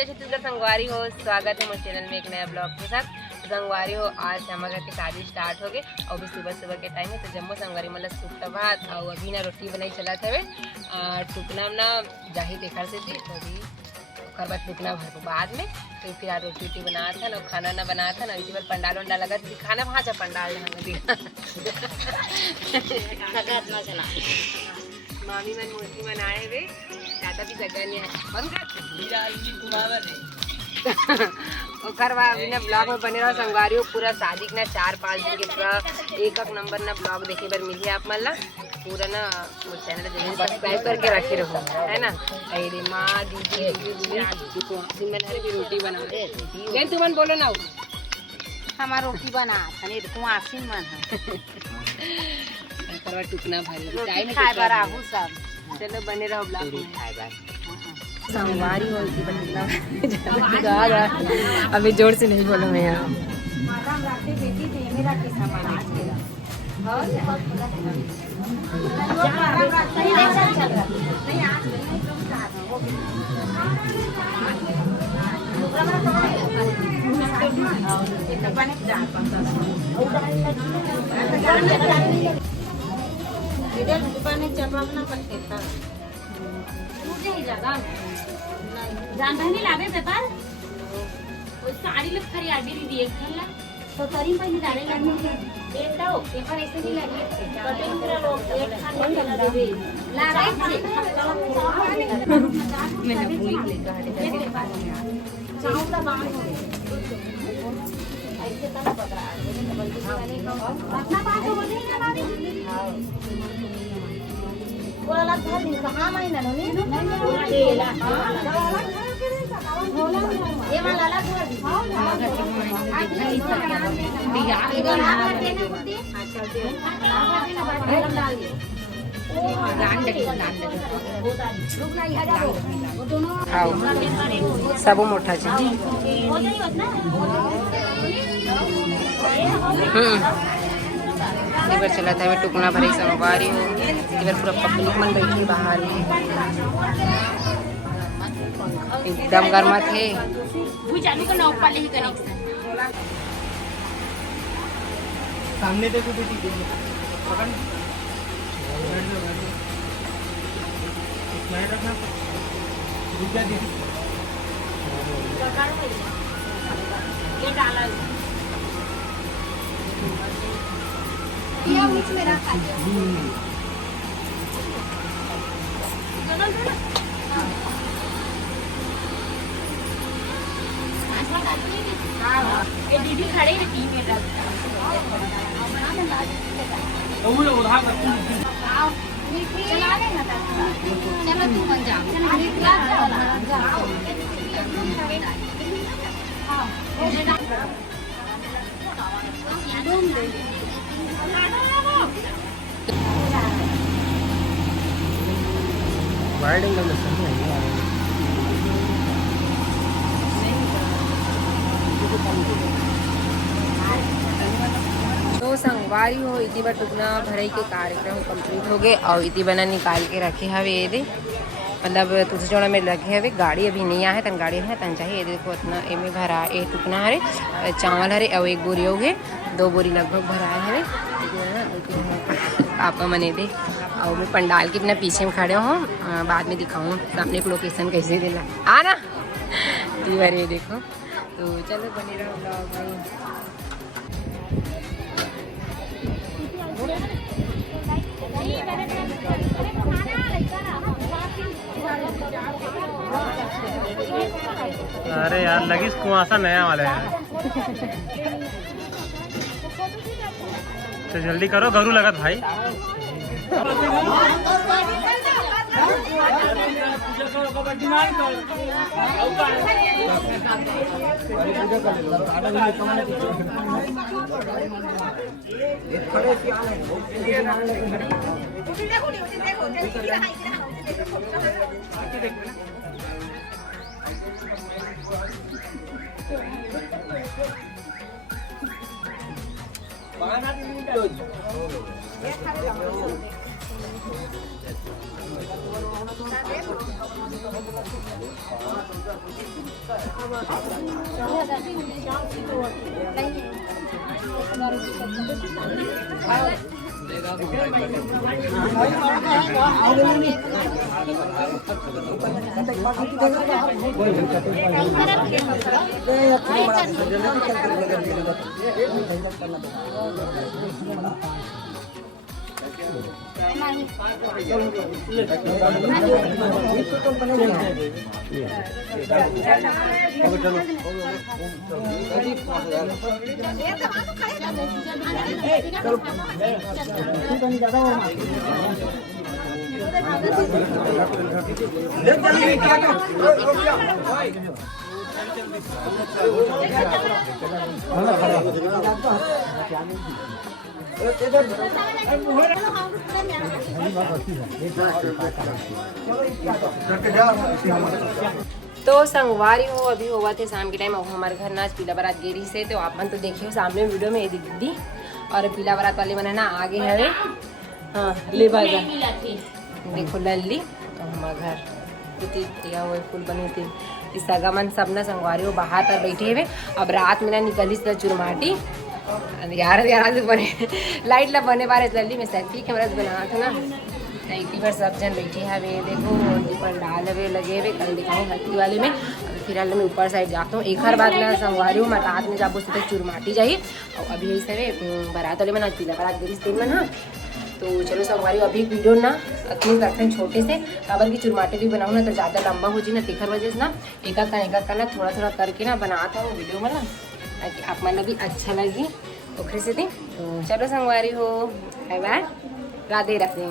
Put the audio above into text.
जय छत्तीसगढ़ संगवारी हो, स्वागत है मेरे चैनल में एक नया ब्लॉग के साथ। संगवारी हो, आज से हमारे घर के शादी स्टार्ट हो गए और भी सुबह के टाइम है तो जम्मू संगवारी मतलब सुखता भात और अभी ना रोटी बनाई चला थे टुकना ना जाही देखा से थी तो अभी बाद टुकना भर को बाद में तो फिर आज रोटी बनाया था ना खाना ना बनाया था ना इसी बार पंडाल वंडाल लगा थी खाना वहाँ जा पंडाल मामी मन मूर्ति बनाए हुए दादा भी जगह है बंद कर ब्लॉग में बने रहो संगवारी हो पूरा शादी ना 4-5 दिन के पूरा एक नंबर ना ब्लॉग देखे बार मिली आप मन ला पूरा ना चैनल जरूर सब्सक्राइब करके रखे रहो है ना। अरे माँ दीदी भी रोटी बना दे तुमन बोलो ना हमारा रोटी बना थाने कुआसीन मन है टुकना भारी टाइम खाए बार आहू सब चलो बने रहो ब्लॉग में खाए बार संगवारी हो अभी जोर से नहीं बोलो मैं यहाँ जान बहनी लावे पेपर उस साड़ी लोग खरी आगे दीदी एक खल्ला तो तरी पहले डाले लगी बेटा ओ पेपर ऐसे नहीं लगे कटिंग पूरा लोग एक खाने लगा देवे लावे से मैंने भूल ले कहा चावला बाहर हो ऐसे तब पकड़ा अपना बात हो बोले ना लावे बोला था दिन कहां महीना नो नहीं देला ये वाला ला थोड़ा दिखाओ सब मोटा बार चला था टुकना भरी संगवारी हो इधर पूरा पब्लिक मन बैठी बाहर एकदम गर्मा थे सामने देखो बेटी पकड़ रखना रुक जा दीदी ये डाला बीच में रखा ये दीदी खड़े रहती है चला लेना चलो तू बन जा वाइड एंगल में सही है तो संगवारी हो इति बार टुकना भराई के कार्यक्रम कंप्लीट हो गए और इति बना निकाल के रखे हवे ये दे मतलब तुझे जोड़ा में लगे हवे गाड़ी अभी नहीं आए तन गाड़ी है तन चाहिए देखो इतना एमे भरा ए टुकना हरे चावल हरे और 1 बोरी हो गए 2 बोरी लगभग भराए हरे पापा मने दे और मैं पंडाल के अपना पीछे में खड़े हूँ बाद में दिखाऊँ सामने को लोकेशन कैसे देना आना बार ये देखो तो चलो बने रहो ब्लॉग में। अरे यार लगी कुआसा नया वाला है तो जल्दी करो घरू लगत भाई तो संगवारी हो अभी हुआ थे शाम के टाइम अब हमारे घर ना आज पीला बारात गेरी से तो आप मन तो देखियो सामने वीडियो में ये दीदी और पीला बारात वाले मन है ना आगे है हाँ ले बाजा देखो लल्ली तो हमारे घर दिया हुए फूल बने थे इस सगा मन सब ना संगवारी हो बाहर पर बैठे हुए अब रात में ना निकली से चुरमाटी यार से बने लाइट ला बने बारे लल्ली में सेल्फी कैमरा से बनाना था ना इतनी बार सब जन बैठे हैं वे देखो पंडाल वे लगे हुए कल दिखाऊँ हल्दी वाले में फिलहाल मैं ऊपर साइड जाता हूँ एक हर बात मैं संगवारी हूँ मैं रात में जाबो सीधे चुरमाटी जाइए और अभी यही सवे बारात वाले में ना पीला बारात गिरी दिन में ना तो चलो संगवारी अभी वीडियो ना अपनी करते हैं छोटे से अगर की चुरमाटे भी बनाऊँ ना तो ज़्यादा लंबा हो जाए ना तेखर वजह से ना एक ना थोड़ा थोड़ा करके ना बनाता हूँ वीडियो में ना ताकि आप मन भी अच्छा लगे ओखरे से तो चलो संगवारी हो बाय बाय राधे राधे।